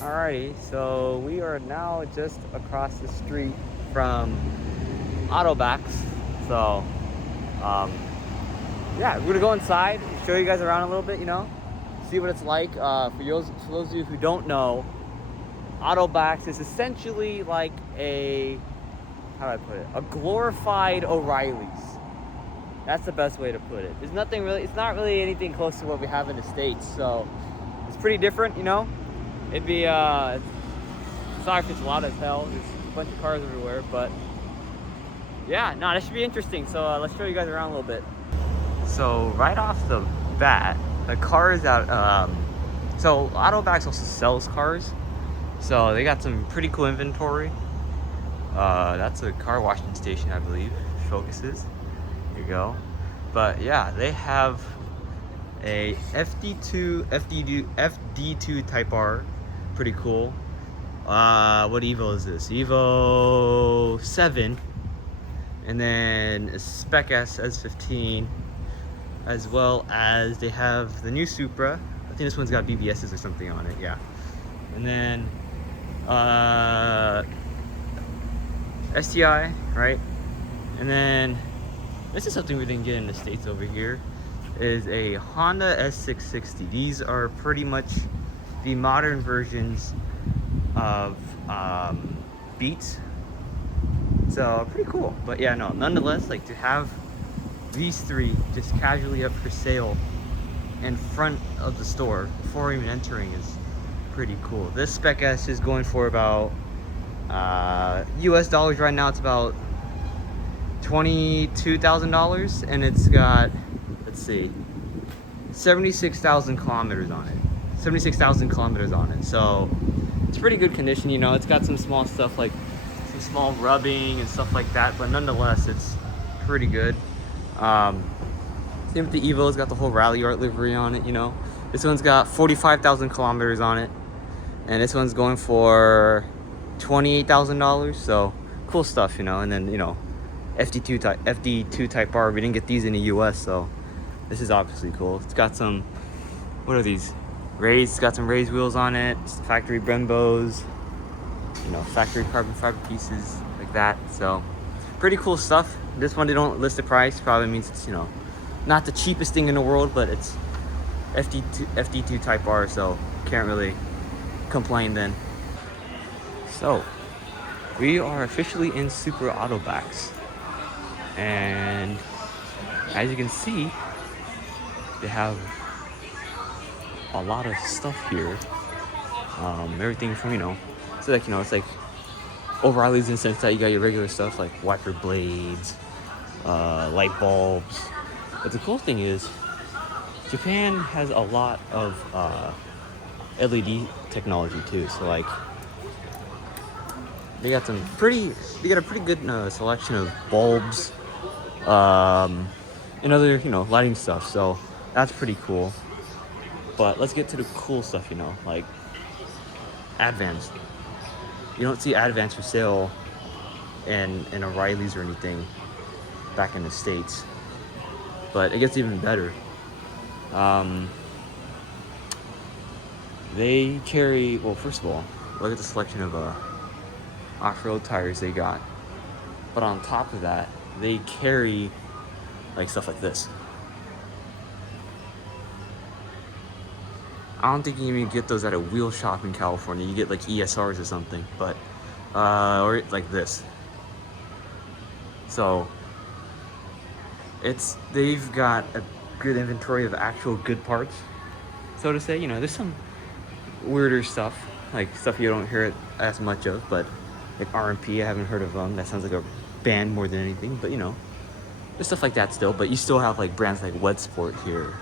Alrighty, so we are now just across the street from AutoBacs. So, yeah, we're gonna go inside, show you guys around a little bit, you know, see what it's like. For those of you who don't know, AutoBacs is essentially like a, how do I put it? A glorified O'Reilly's. That's the best way to put it. There's nothing really, it's not really anything close to what we have in the States, so it's pretty different, you know. It'd be, sorry if it's loud as hell. There's a bunch of cars everywhere, but yeah, no, this should be interesting. So let's show you guys around a little bit. So right off the bat, the cars that, so AutoBacs also sells cars. So they got some pretty cool inventory. That's a car washing station, I believe. Focuses. Here you go. But yeah, they have a FD2 Type R. Pretty cool. What Evo is this? Evo 7. And then a Spec S S15. As well as they have the new Supra. I think this one's got BBSs or something on it, yeah. And then STI, right? And then this is something we didn't get in the States over here, is a Honda S660. These are pretty much the modern versions of Beats. So pretty cool. But yeah, no, nonetheless, like to have these three just casually up for sale in front of the store before even entering is pretty cool. This Spec S is going for about US dollars right now. It's about $22,000, and it's got, let's see, 76,000 kilometers on it. 76,000 kilometers on it. So it's pretty good condition, you know. It's got some small stuff like some small rubbing and stuff like that, but nonetheless, it's pretty good. Same with the Evo. It's got the whole Rally Art livery on it, you know. This one's got 45,000 kilometers on it, and this one's going for $28,000. So cool stuff, you know. And then, you know, FD2 Type R. We didn't get these in the US, so this is obviously cool. It's got some, what are these? Raised. It's got some raised wheels on it. It's factory Brembos, you know, factory carbon fiber pieces like that. So pretty cool stuff. This one they don't list the price. Probably means it's, you know, not the cheapest thing in the world, but it's FD2 Type R, so can't really complain then. So we are officially in Super AutoBacs, and as you can see, they have a lot of stuff here. Everything from, you know, so like, you know, it's like O'Reilly's in the sense that you got your regular stuff like wiper blades, light bulbs. But the cool thing is, Japan has a lot of LED technology too. So like, they got a pretty good selection of bulbs, and other, you know, lighting stuff. So that's pretty cool. But let's get to the cool stuff, you know, like Advance. You don't see Advance for sale in O'Reilly's or anything back in the States. But it gets even better. They carry, well, first of all, look at the selection of off-road tires they got. But on top of that, they carry like stuff like this. I don't think you even get those at a wheel shop in California. You get like ESRs or something, but or like this. So They've got a good inventory of actual good parts, so to say. You know, there's some weirder stuff, like stuff you don't hear as much of, but like R&P, I haven't heard of them. That sounds like a band more than anything, but you know, there's stuff like that still. But you still have like brands like Wet Sport here,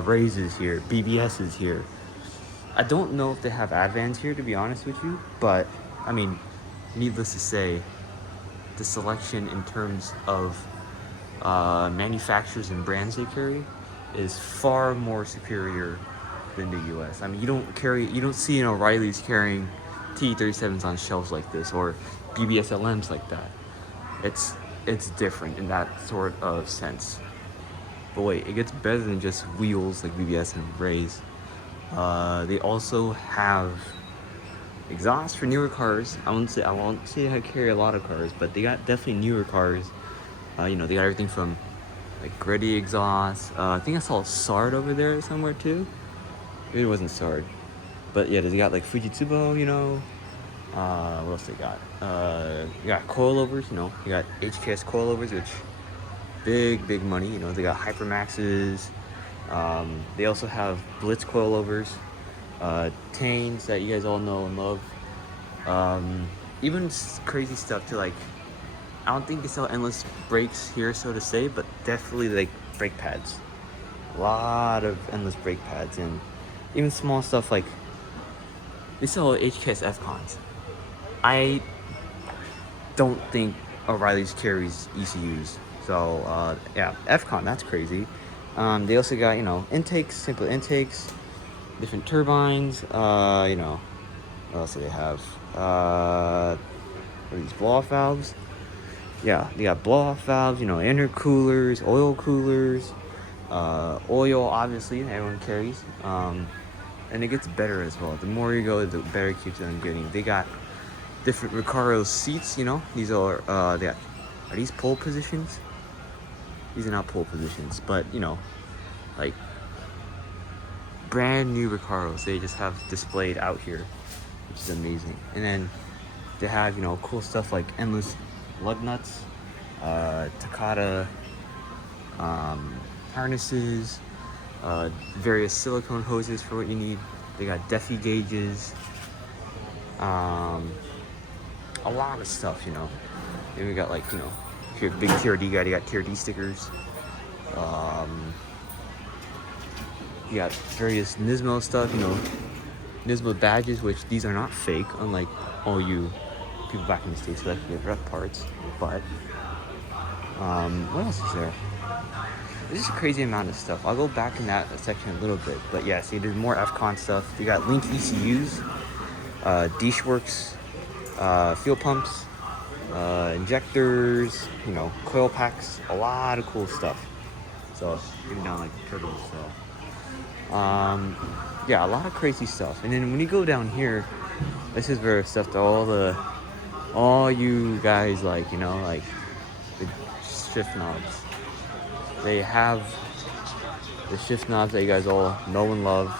Raze is here, BBS is here. I don't know if they have Advans here, to be honest with you, but I mean, needless to say, the selection in terms of manufacturers and brands they carry is far more superior than the US. I mean, you don't see, you know, O'Reilly's carrying T37s on shelves like this, or BBS LMs like that. It's different in that sort of sense. But wait, it gets better than just wheels like BBS and Raze. They also have exhaust for newer cars. I won't say I carry a lot of cars, but they got definitely newer cars. You know, they got everything from like gritty exhaust. I think I saw Sard over there somewhere too. Maybe it wasn't Sard, but yeah, they got like Fujitsubo. You know, what else they got? You got coilovers. You know, you got HKS coilovers, which big money. You know, they got Hypermaxes. They also have Blitz coilovers, Tanes that you guys all know and love. Even crazy stuff to like, I don't think they sell endless brakes here, so to say, but definitely like brake pads. A lot of endless brake pads, and even small stuff like they sell HKS F-Cons. I don't think O'Reilly's carries ECUs, so yeah, F-Con, that's crazy. They also got, you know, intakes, simple intakes, different turbines. You know, what else do they have? What are these blow-off valves? Yeah, they got blow-off valves, you know, intercoolers, oil coolers, oil, obviously, everyone carries. And it gets better as well. The more you go, the better it keeps on getting. They got different Recaro seats, you know. These are, are these pole positions? These are not pole positions, but, you know, like, brand new Recaros they just have displayed out here, which is amazing. And then they have, you know, cool stuff like endless lug nuts, Takata harnesses, various silicone hoses for what you need. They got Defi gauges, a lot of stuff, you know. Then we got, like, you know, if you're a big TRD guy, you got TRD stickers. You got various Nismo stuff, you know, Nismo badges, which these are not fake, unlike all you people back in the States who like to get rep parts. But what else is there? There's just a crazy amount of stuff. I'll go back in that section a little bit, but yeah, see, there's more F-Con stuff. You got Link ECUs, Dishworks, fuel pumps, injectors, you know, coil packs, a lot of cool stuff. So even down like turbos. So yeah, a lot of crazy stuff. And then when you go down here, this is where stuff to all you guys like, you know, like the shift knobs. They have the shift knobs that you guys all know and love.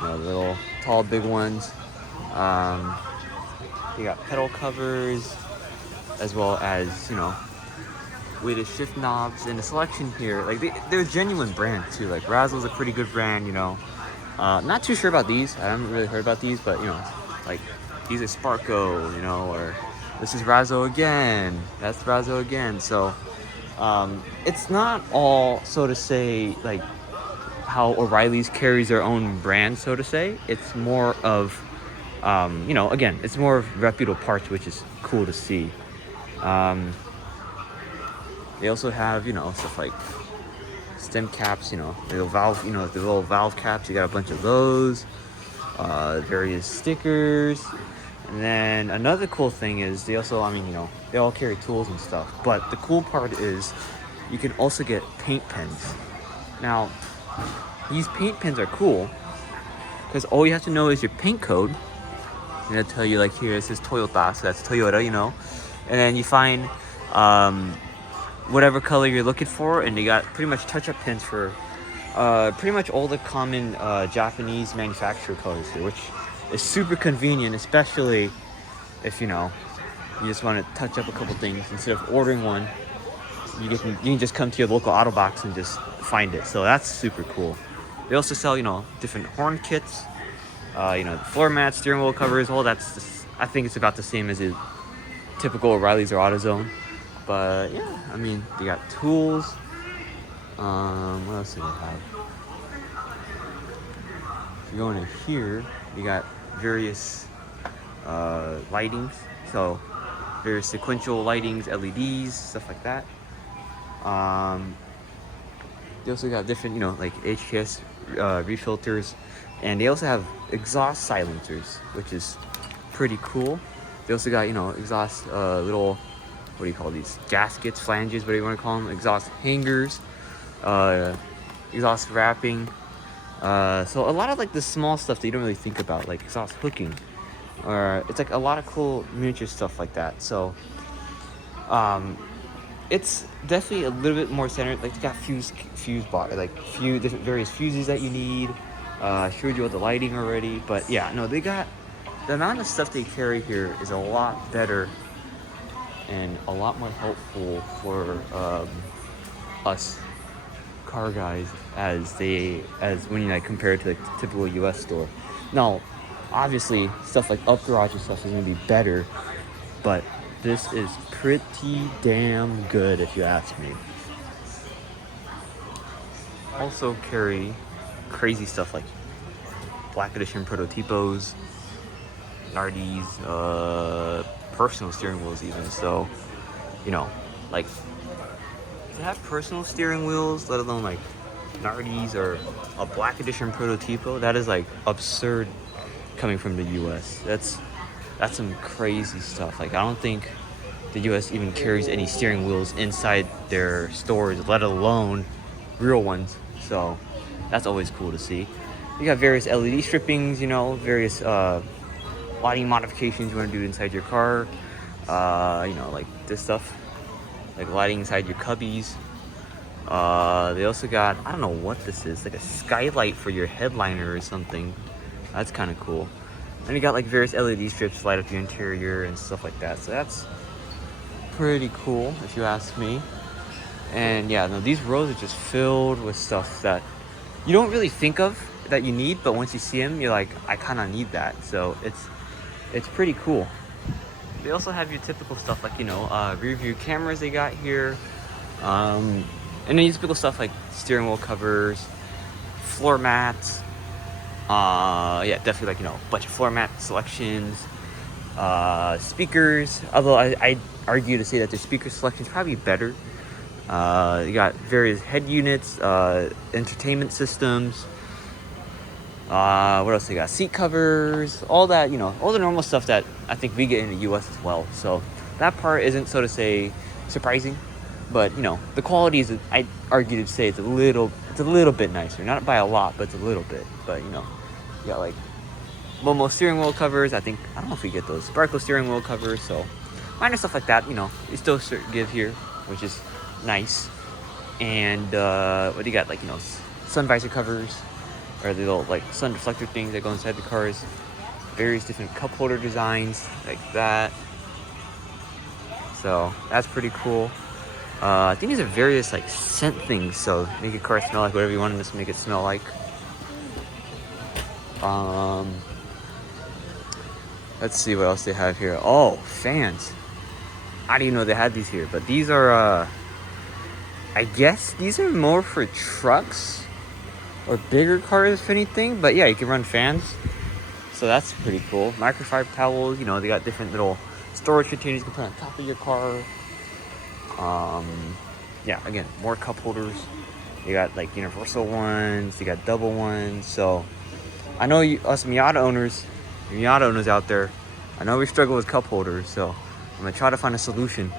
You know, the little tall, big ones. You got pedal covers, as well as, you know, weighted shift knobs. And the selection here, like they're a genuine brand too. Like Razzle's a pretty good brand, you know. Not too sure about these. I haven't really heard about these, but you know, like these are Sparco, you know, or this is Razzo again. That's Razzo again. So it's not all, so to say, like how O'Reilly's carries their own brand, so to say. It's more of, you know, again, it's more of reputable parts, which is cool to see. They also have, you know, stuff like stem caps, you know, the valve, you know, the little valve caps. You got a bunch of those, various stickers. And then another cool thing is they also, I mean, you know, they all carry tools and stuff. But the cool part is you can also get paint pens. Now, these paint pens are cool because all you have to know is your paint code. And it'll tell you, like, here it says Toyota, so that's Toyota, you know. And then you find whatever color you're looking for, and they got pretty much touch-up pens for pretty much all the common Japanese manufacturer colors here, which is super convenient, especially if, you know, you just want to touch up a couple things instead of ordering one. you can just come to your local AutoBacs and just find it. So that's super cool. They also sell, different horn kits, floor mats, steering wheel covers. All that's just, I think it's about the same as a typical O'Reilly's or AutoZone. But yeah, I mean, they got tools. What else do they have? If you go into here, you got various lightings. So various sequential lightings, LEDs, stuff like that. They also got different, like HKS refilters, and they also have exhaust silencers, which is pretty cool. They also got, exhaust little, what do you call these? Gaskets, flanges, whatever you want to call them, exhaust hangers, exhaust wrapping. So a lot of like the small stuff that you don't really think about, like exhaust hooking, or it's like a lot of cool miniature stuff like that. So it's definitely a little bit more centered. Like, they got fuse bar, like different various fuses that you need. I showed you all the lighting already, but yeah, no, they got the amount of stuff they carry here is a lot better and a lot more helpful for us car guys as when you like compare it to the typical US store. Now, obviously, stuff like up garage and stuff is gonna be better, but this is pretty damn good if you ask me. Also carry crazy stuff like Black Edition Prototipos, Nardi's, personal steering wheels even. So, like, to have personal steering wheels, let alone like Nardi's or a Black Edition Prototipo, that is like absurd coming from the US. That's some crazy stuff. Like, I don't think the US even carries any steering wheels inside their stores, let alone real ones. So that's always cool to see. You got various LED strippings, various lighting modifications you want to do inside your car. Like this stuff, like lighting inside your cubbies. They also got, I don't know what this is, like a skylight for your headliner or something. That's kind of cool. And you got like various LED strips to light up your interior and stuff like that. So that's pretty cool if you ask me. And yeah, no, these rows are just filled with stuff that you don't really think of that you need, but once you see them, you're like, I kind of need that. So it's pretty cool. They also have your typical stuff like, rear view cameras they got here. And then your typical stuff like steering wheel covers, floor mats. Yeah, definitely like, a bunch of floor mat selections. Speakers, although I argue to say that the speaker selection is probably better. You got various head units, entertainment systems. What else they got? Seat covers, all that, all the normal stuff that I think we get in the US as well. So that part isn't, so to say, surprising. But, the quality is, I argue to say it's a little bit nicer. Not by a lot, but it's a little bit. But, you got like Momo steering wheel covers. I don't know if we get those. Sparkle steering wheel covers. So minor stuff like that, you still give here, which is nice. And what do you got? Like, sun visor covers, or the little like sun deflector things that go inside the cars. Various different cup holder designs like that. So that's pretty cool. I think these are various like scent things, so make your car smell like whatever you want to make it smell like. Let's see what else they have here. Oh, fans. I didn't know they had these here, but these are I guess these are more for trucks or bigger cars, if anything. But yeah, you can run fans, so that's pretty cool. Microfiber towels, they got different little storage containers you can put on top of your car. Yeah, again, more cup holders. You got like universal ones, you got double ones. So I know us Miata owners out there, I know we struggle with cup holders, so I'm gonna try to find a solution,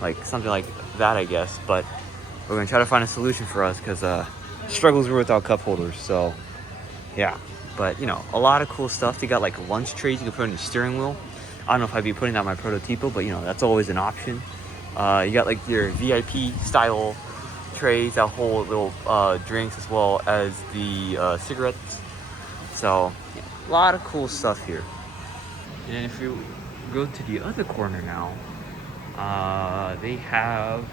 like something like that, I guess. But we're gonna try to find a solution for us, because struggles were without cup holders. So yeah, but a lot of cool stuff. They got like lunch trays you can put on your steering wheel. I don't know if I'd be putting that on my Prototipo, but that's always an option. You got like your VIP style trays that hold little drinks, as well as the cigarettes. So yeah, a lot of cool stuff here. And if you go to the other corner now, they have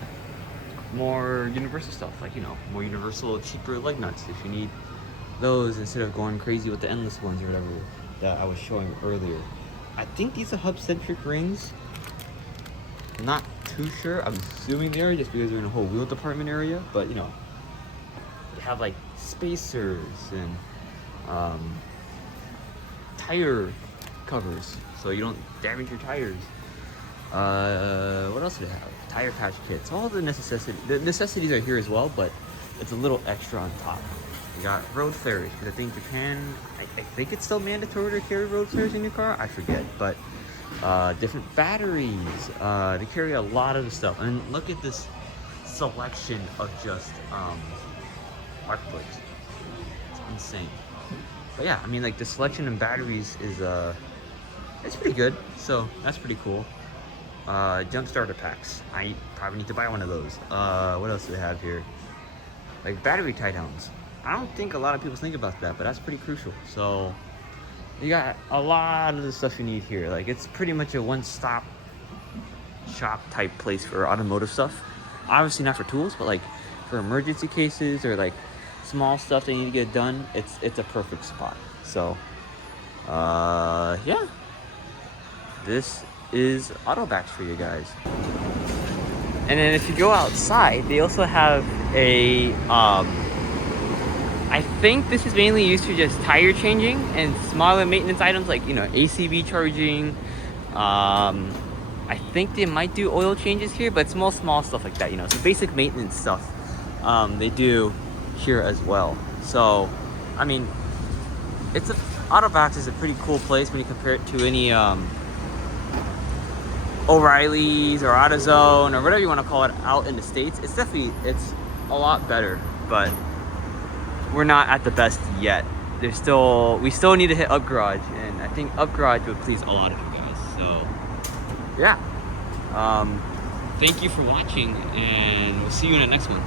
more universal stuff, like, you know, more universal, cheaper lug nuts if you need those instead of going crazy with the endless ones or whatever that I was showing earlier. I think these are hub-centric rings. I'm not too sure. I'm assuming they are just because they're in a whole wheel department area, but you know, they have like spacers and tire covers so you don't damage your tires. What else do they have? Tire patch kits. All the necessities are here as well, but it's a little extra on top. You got road flares, because I think Japan, I think it's still mandatory to carry road flares in your car. I forget, but different batteries. They carry a lot of the stuff. And look at this selection of just arc plugs. It's insane. But yeah, I mean, like the selection of batteries is it's pretty good. So that's pretty cool. Jump starter packs. I probably need to buy one of those. What else do they have here? Like battery tie downs. I don't think a lot of people think about that, but that's pretty crucial. So you got a lot of the stuff you need here. Like it's pretty much a one-stop shop type place for automotive stuff. Obviously not for tools, but like for emergency cases or like small stuff that you need to get done, it's a perfect spot. So yeah, this is AutoBacs for you guys. And then if you go outside, they also have a I think this is mainly used for just tire changing and smaller maintenance items like, you know, ACV charging. I think they might do oil changes here, but small stuff like that, you know. So basic maintenance stuff they do here as well. So, I mean, AutoBacs is a pretty cool place when you compare it to any O'Reilly's or AutoZone or whatever you want to call it out in the States. It's a lot better, but we're not at the best yet. We still need to hit Up Garage, and I think Up Garage would please a lot of you guys. So yeah, thank you for watching, and we'll see you in the next one.